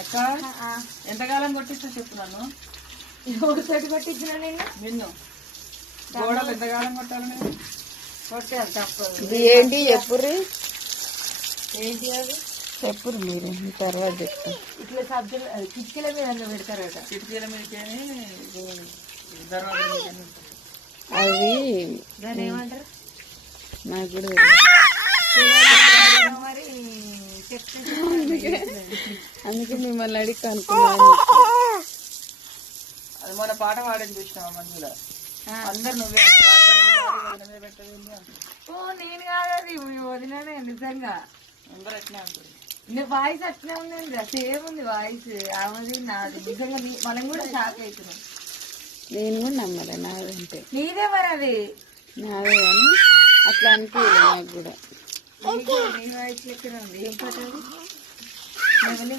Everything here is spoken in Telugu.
అక్క ఎంతకాలం కొట్టిస్తా చెప్పు నన్ను. ఎవరితోటి కొట్టించిన నేను నిన్ను గోడలు ఎంతకాలం కొట్టాలి నేను? కొట్టాలి తప్పదు. ఇది ఏంటి చెప్పుర్రి, ఏంటి అది చెప్పురు మీరు తర్వాత చెప్తా. ఇట్లా సబ్జెక్ట్ కిటికీల మీద పెడతారట. కిటికీల మీదకేని దర్వాజా మీదకేని అవి దాన్ని ఏమంటారు నాకు కూడా మరి చెప్తే అందుకే మిమ్మల్ని అడిగి కనుక్కున్నాను. అది మన పాట పాడని చూసినావా మంచిగా అందరు నువ్వే పెట్టేది అంటారు. ఓ నేను కాదు మీ వదిలేనే నిజంగా అందరూ ఎట్లా అంటారు. నీ వాయిస్ అట్లే ఉంది, సేమ్ ఉంది వాయిస్ ఆమెది నాది. నిజంగా మనం కూడా షాక్ అవుతున్నాం. నేను కూడా నమ్మలే నాదంటే నీదే మరి అది నాదే కానీ అట్లా అనిపించలేదు నాకు కూడా. నీ వాయిస్ లెక్కనే ఉంది. ఏం పాట అది?